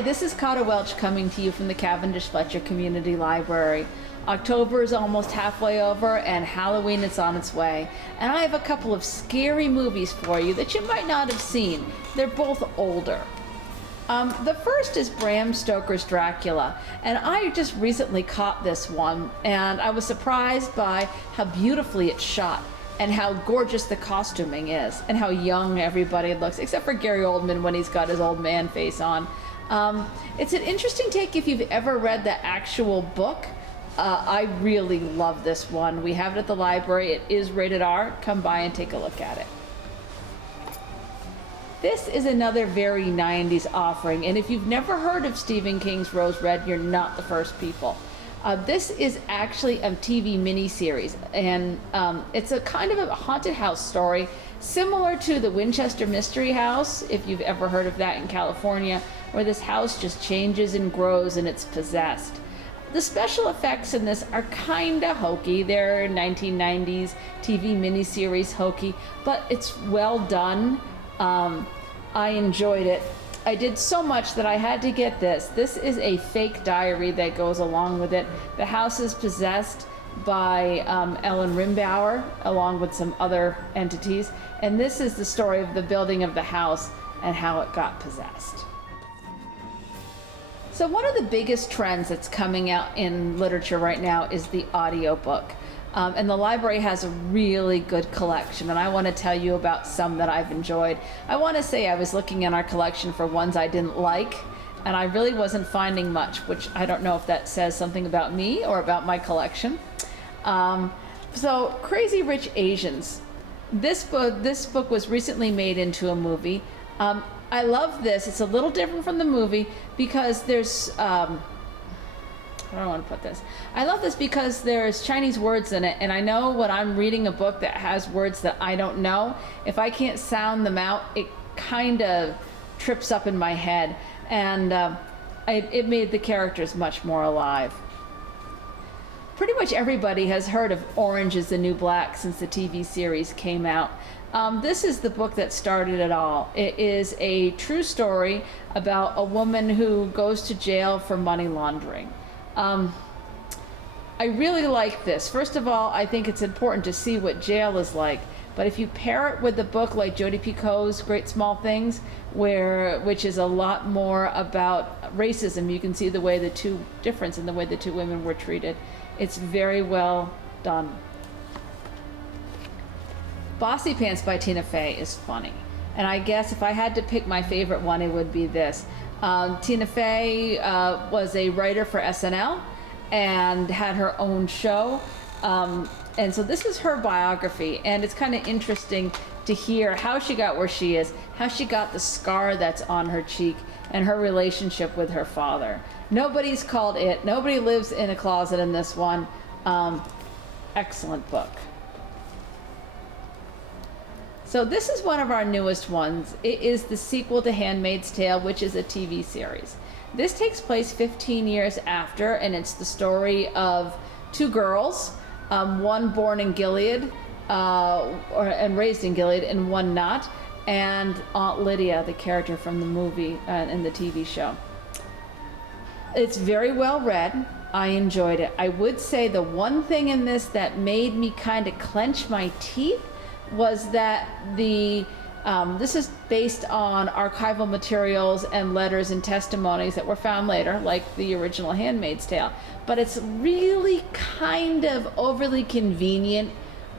Hi, this is Kata Welch coming to you from the Cavendish Fletcher Community Library. October is almost halfway over and Halloween is on its way. And I have a couple of scary movies for you that you might not have seen. They're both older. The first is Bram Stoker's Dracula, and I just recently caught this one, and I was surprised by how beautifully it's shot and how gorgeous the costuming is and how young everybody looks, except for Gary Oldman when he's got his old man face on. It's an interesting take if you've ever read the actual book. I really love this one. We have it at the library. It is rated R. Come by and take a look at it. This is another very 90s offering, and if you've never heard of Stephen King's Rose Red, you're not the first people. This is actually a TV miniseries, and it's a kind of a haunted house story, similar to the Winchester Mystery House, if you've ever heard of that in California, where this house just changes and grows and it's possessed. The special effects in this are kind of hokey. They're 1990s TV miniseries hokey, but it's well done. I enjoyed it. I did so much that I had to get this. This is a fake diary that goes along with it. The house is possessed by Ellen Rimbauer, along with some other entities. And this is the story of the building of the house and how it got possessed. So one of the biggest trends that's coming out in literature right now is the audiobook. And the library has a really good collection, and I want to tell you about some that I've enjoyed. I want to say I was looking in our collection for ones I didn't like, and I really wasn't finding much, which I don't know if that says something about me or about my collection. So Crazy Rich Asians. This book was recently made into a movie. I love this. It's a little different from the movie because there's I don't want to put this. I love this because there's Chinese words in it, and I know when I'm reading a book that has words that I don't know, if I can't sound them out, it kind of trips up in my head, and it made the characters much more alive. Pretty much everybody has heard of Orange is the New Black since the TV series came out. This is the book that started it all. It is a true story about a woman who goes to jail for money laundering. I really like this. First of all, I think it's important to see what jail is like. But if you pair it with a book like Jodi Picoult's Great Small Things, which is a lot more about racism, you can see the way difference in the way the two women were treated. It's very well done. Bossypants by Tina Fey is funny. And I guess if I had to pick my favorite one, it would be this. Tina Fey was a writer for SNL and had her own show. And so this is her biography, and it's kind of interesting to hear how she got where she is, how she got the scar that's on her cheek, and her relationship with her father. Nobody's called it. Nobody lives in a closet in this one. Excellent book. So this is one of our newest ones. It is the sequel to Handmaid's Tale, which is a TV series. This takes place 15 years after, and it's the story of two girls, one born in Gilead and raised in Gilead, and one not, and Aunt Lydia, the character from the movie and the TV show. It's very well read. I enjoyed it. I would say the one thing in this that made me kind of clench my teeth was that this is based on archival materials and letters and testimonies that were found later, like the original Handmaid's Tale. But it's really kind of overly convenient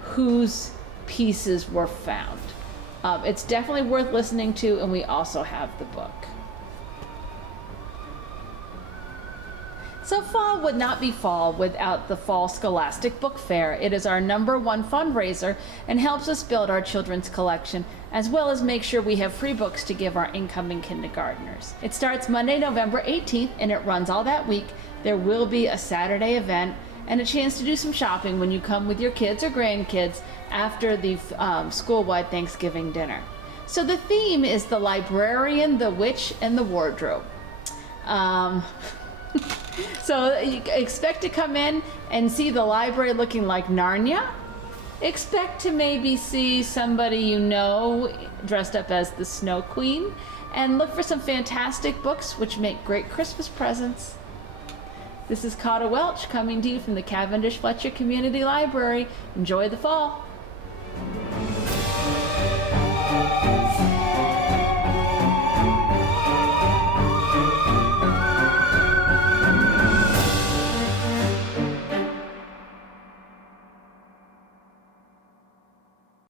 whose pieces were found. It's definitely worth listening to, and we also have the book. So fall would not be fall without the Fall Scholastic Book Fair. It is our #1 fundraiser and helps us build our children's collection, as well as make sure we have free books to give our incoming kindergartners. It starts Monday, November 18th, and it runs all that week. There will be a Saturday event and a chance to do some shopping when you come with your kids or grandkids after the school-wide Thanksgiving dinner. So the theme is the librarian, the witch, and the wardrobe. So you expect to come in and see the library looking like Narnia. Expect to maybe see somebody you know dressed up as the Snow Queen, and look for some fantastic books which make great Christmas presents. This is Kata Welch coming to you from the Cavendish Fletcher Community Library. Enjoy the fall.